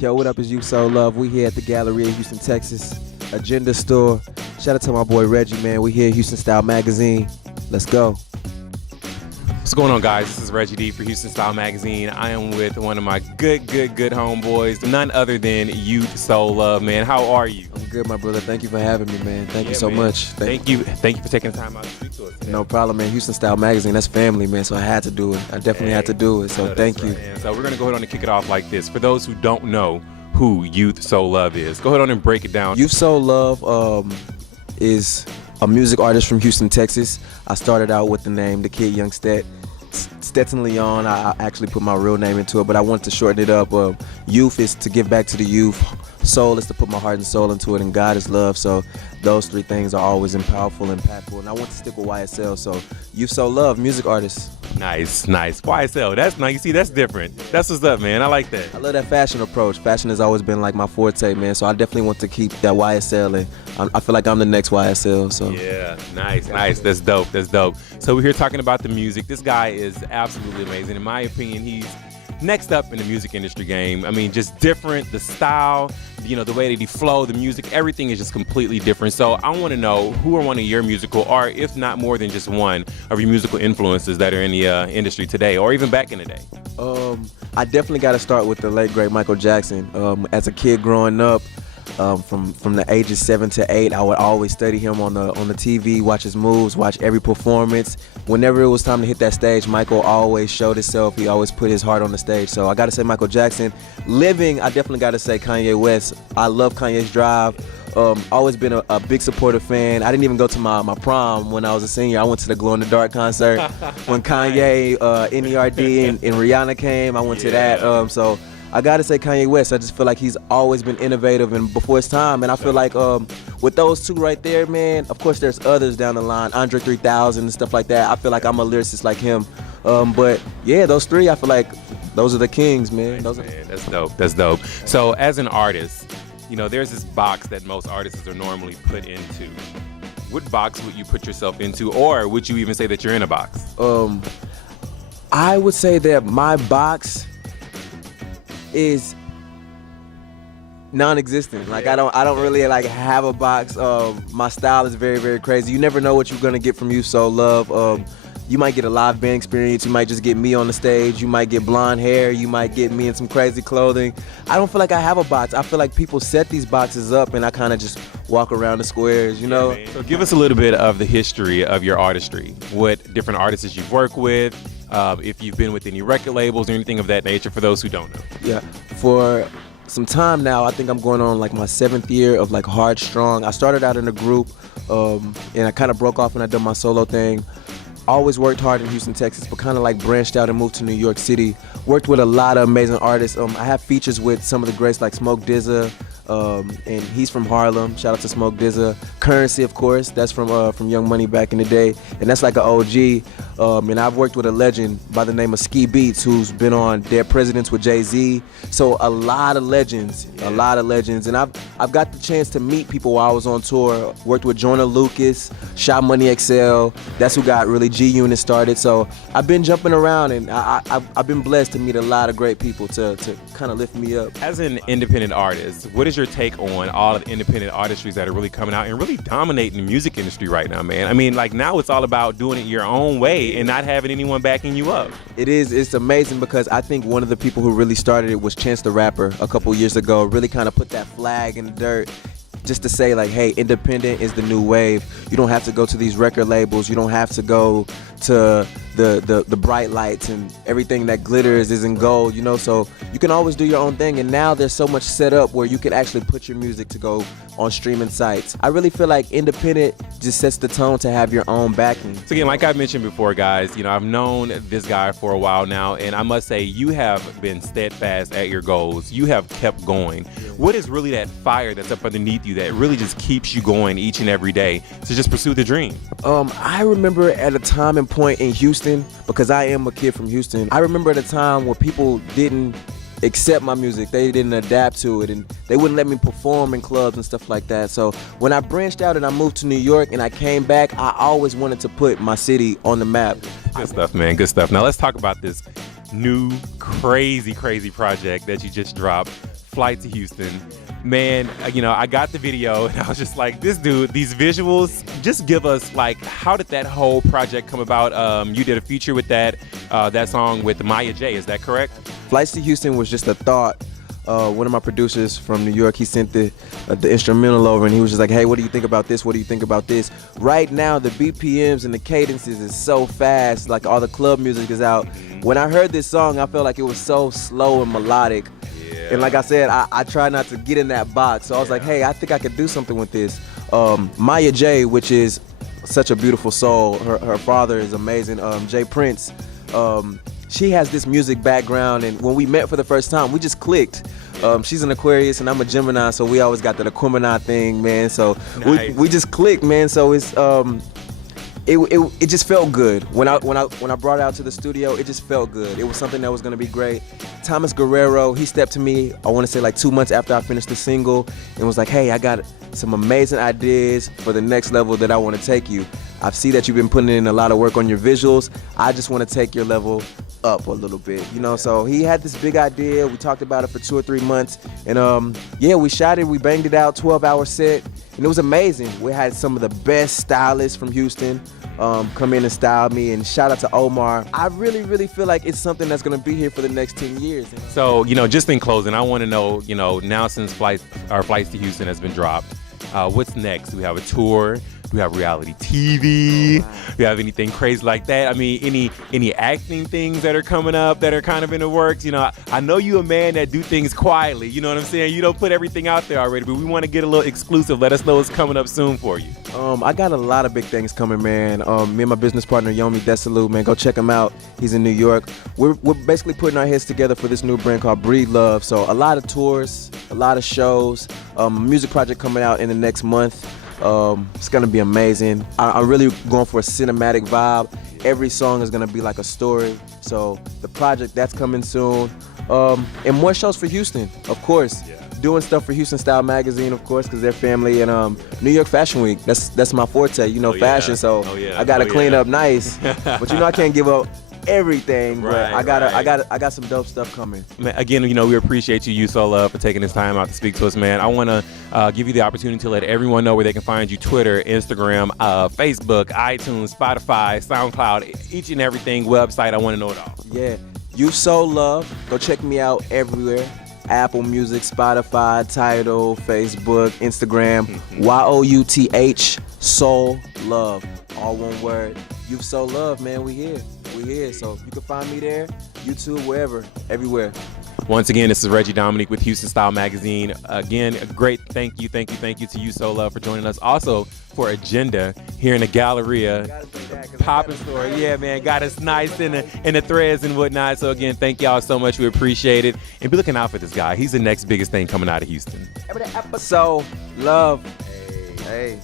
Yo, what up? Is You So Love. We here at the Galleria, Houston, Texas. Agenda store. Shout out to my boy Reggie, man. We here at Houston Style Magazine. Let's go. What's going on, guys? This is Reggie D for Houston Style Magazine. I am with one of my good homeboys, none other than You So Love, man. How are you? I'm good, my brother. Thank you for having me, man. Thank you so man. much. Thank you for taking the time out to speak to us today. No problem, man. Houston Style Magazine, that's family, man. So I had to do it. I definitely had to do it. So thank you. Right, so we're going to go ahead on and kick it off like this. For those who don't know who Youth So Love is, go ahead on and break it down. Youth So Love is a music artist from Houston, Texas. I started out with the name The Kid Young Stetson Leon. I actually put my real name into it, but I wanted to shorten it up. Youth is to give back to the youth. Soul is to put my heart and soul into it, and God is love. So those three things are always powerful and impactful. And I want to stick with YSL. So Youth So Love, music artist. Nice. YSL. That's nice. You see, that's different. That's what's up, man. I like that. I love that fashion approach. Fashion has always been like my forte, man. So I definitely want to keep that YSL, and I feel like I'm the next YSL. So yeah, nice. That's dope. So we're here talking about the music. This guy is absolutely amazing. In my opinion, he's next up in the music industry game. I mean, just different, the style, the way that he flow, the music, everything is just completely different. So I want to know who are one of your musical, or if not more than just one of your musical influences that are in the industry today, or even back in the day. I definitely got to start with the late great Michael Jackson. As a kid growing up, from the ages 7 to 8, I would always study him on the TV, watch his moves, watch every performance. Whenever it was time to hit that stage, Michael always showed himself. He always put his heart on the stage. So I got to say Michael Jackson. Living, I definitely got to say Kanye West. I love Kanye's drive. Always been a big supportive fan. I didn't even go to my prom when I was a senior. I went to the Glow in the Dark concert. When Kanye, NERD, and Rihanna came, I went to that. So I gotta say Kanye West. I just feel like he's always been innovative and before his time. And I feel like with those two right there, man, of course there's others down the line, Andre 3000 and stuff like that. I feel like I'm a lyricist like him. But yeah, those three, I feel like those are the kings, man. That's dope. So as an artist, there's this box that most artists are normally put into. What box would you put yourself into, or would you even say that you're in a box? I would say that my box is non-existent. Like I don't really like have a box. My style is very, very crazy. You never know what you're gonna get from You So Love. You might get a live band experience. You might just get me on the stage. You might get blonde hair. You might get me in some crazy clothing. I don't feel like I have a box. I feel like people set these boxes up, and I kind of just walk around the squares, So give us a little bit of the history of your artistry. What different artists you've worked with, if you've been with any record labels or anything of that nature, for those who don't know. Yeah, for some time now, I think I'm going on like my 7th year of like Hard Strong. I started out in a group, and I kind of broke off and I did my solo thing. Always worked hard in Houston, Texas, but kind of like branched out and moved to New York City. Worked with a lot of amazing artists. I have features with some of the greats like Smoke DZA, and he's from Harlem. Shout out to Smoke DZA. Currency, of course, that's from Young Money back in the day, and that's like an OG. And I've worked with a legend by the name of Ski Beats, who's been on Dead Presidents with Jay-Z. So a lot of legends, and I've got the chance to meet people while I was on tour. Worked with Joyner Lucas, Shot Money XL. That's who got really G-Unit started. So I've been jumping around, and I've been blessed to meet a lot of great people to kind of lift me up. As an independent artist, what is your take on all of the independent artistries that are really coming out and really dominating the music industry right now, man? I mean, like now it's all about doing it your own way and not having anyone backing you up. It's amazing because I think one of the people who really started it was Chance the Rapper a couple years ago. Really kind of put that flag in the dirt just to say like, hey, independent is the new wave. You don't have to go to these record labels. You don't have to go to the bright lights and everything that glitters is in gold, so you can always do your own thing. And now there's so much set up where you can actually put your music to go on streaming sites. I really feel like independent just sets the tone to have your own backing. So again, like I mentioned before, guys, I've known this guy for a while now, and I must say you have been steadfast at your goals. You have kept going. What is really that fire that's up underneath you that really just keeps you going each and every day to just pursue the dream? I remember at a time and point in Houston, because I am a kid from Houston, I remember at a time where people didn't accept my music. They didn't adapt to it, and they wouldn't let me perform in clubs and stuff like that. So when I branched out and I moved to New York and I came back, I always wanted to put my city on the map. Good stuff, man. Good stuff. Now let's talk about this new crazy project that you just dropped. Flight to Houston. Man, I got the video and I was just like, this dude, these visuals, just give us like, how did that whole project come about? You did a feature with that song with Maya J, is that correct? Flights to Houston was just a thought. One of my producers from New York, he sent the instrumental over and he was just like, hey, what do you think about this? What do you think about this? Right now, the BPMs and the cadences is so fast, like all the club music is out. When I heard this song, I felt like it was so slow and melodic. Yeah. And like I said, I try not to get in that box. So I was like, hey, I think I could do something with this. Maya J, which is such a beautiful soul. Her father is amazing. Jay Prince. She has this music background, and when we met for the first time, we just clicked. She's an Aquarius, and I'm a Gemini, so we always got that Aquemini thing, man. So nice. we just clicked, man. So it's it just felt good when I brought it out to the studio. It just felt good. It was something that was gonna be great. Thomas Guerrero, he stepped to me, I want to say like 2 months after I finished the single, and was like, hey, I got some amazing ideas for the next level that I want to take you. I see that you've been putting in a lot of work on your visuals. I just want to take your level up a little bit, so he had this big idea. We talked about it for 2 or 3 months, and we shot it, we banged it out, 12-hour set, and it was amazing. We had some of the best stylists from Houston come in and style me, and shout out to Omar. I really, really feel like it's something that's gonna be here for the next 10 years. So, just in closing, I want to know, now since Flights to Houston has been dropped, what's next? Do we have a tour? Do we have reality TV? Oh, wow. Do we have anything crazy like that? I mean, any acting things that are coming up that are kind of in the works? I know you a man that do things quietly. You know what I'm saying? You don't put everything out there already, but we want to get a little exclusive. Let us know what's coming up soon for you. I got a lot of big things coming, man. Me and my business partner, Yomi Desalu, man, go check him out. He's in New York. We're basically putting our heads together for this new brand called Breed Love. So a lot of tours, a lot of shows, a music project coming out in the next month. It's gonna be amazing. I'm really going for a cinematic vibe. Every song is gonna be like a story. So the project, that's coming soon. And more shows for Houston, of course. Yeah. Doing stuff for Houston Style Magazine, of course, because they're family. And New York Fashion Week, that's my forte, fashion. So I gotta clean up nice. But I can't give up everything, but I got some dope stuff coming. Man, again, we appreciate you, So Love, for taking this time out to speak to us, man. I want to give you the opportunity to let everyone know where they can find you: Twitter, Instagram, Facebook, iTunes, Spotify, SoundCloud, each and everything, website. I want to know it all. Yeah, So Love. Go check me out everywhere. Apple Music, Spotify, Tidal, Facebook, Instagram. YOUTH Soul Love. All one word. You've So Love, man. We here. So you can find me there, YouTube, wherever, everywhere. Once again, this is Reggie Dominique with Houston Style Magazine. Again, a great thank you to you, So Love, for joining us. Also for Agenda here in the Galleria. Poppin' store. Yeah, man, got us nice in the threads and whatnot. So again, thank y'all so much. We appreciate it. And be looking out for this guy. He's the next biggest thing coming out of Houston. Every episode, love. Hey.